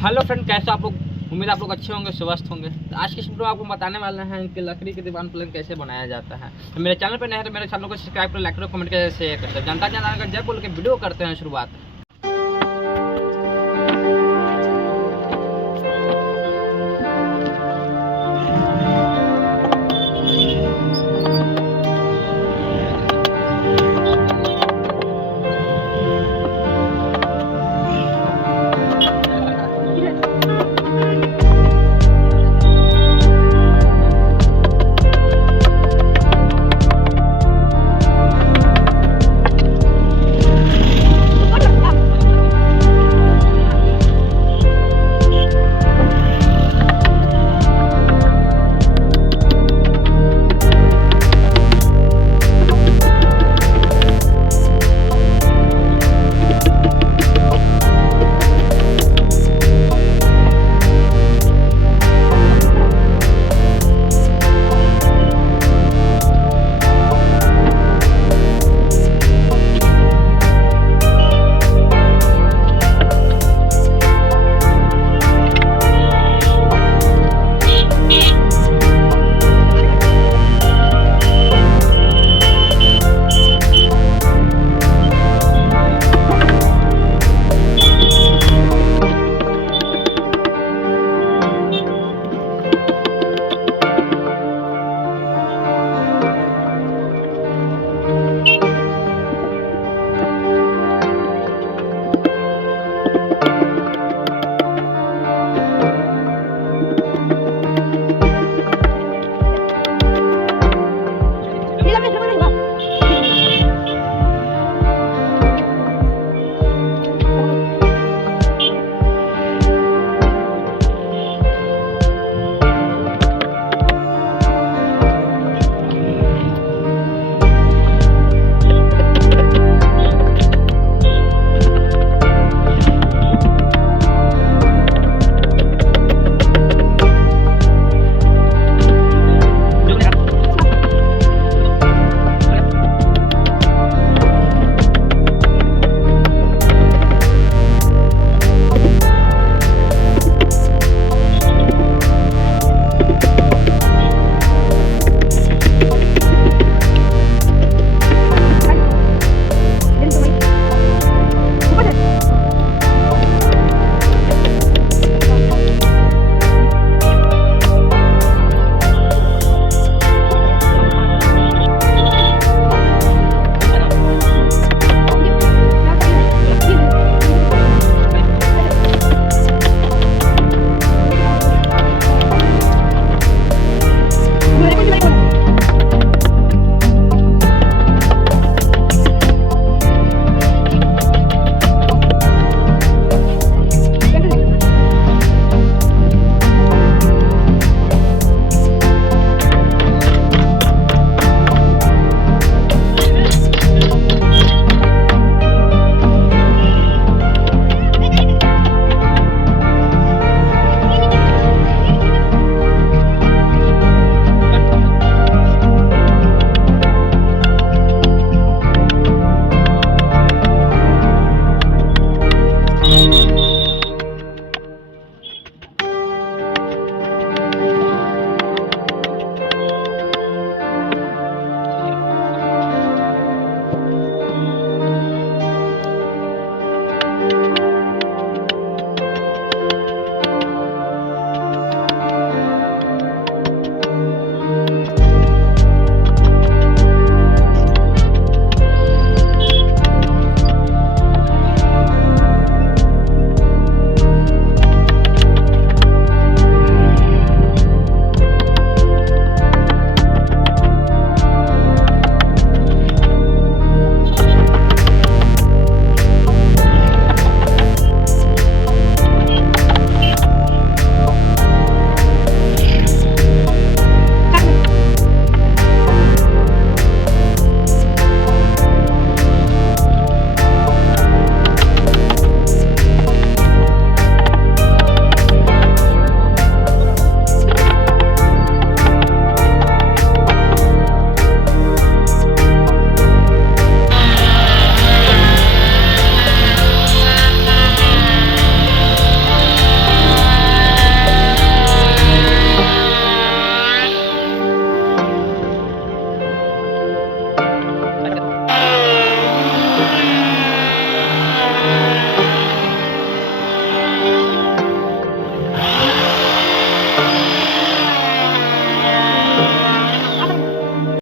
Hello friend, कैसे आप लोग? उम्मीद आप लोग अच्छे होंगे, स्वस्थ होंगे। तो आज की वीडियो में आपको बताने वाले हैं कि लकड़ी के दीवान पलंग कैसे बनाया जाता है। तो मेरे चैनल पर नए हैं तो मेरे चैनल को सब्सक्राइब करें, लाइक करो, कमेंट करें, शेयर करें। जनता जनार्दन का जय बोल के वीडियो करते हैं शुरुआत।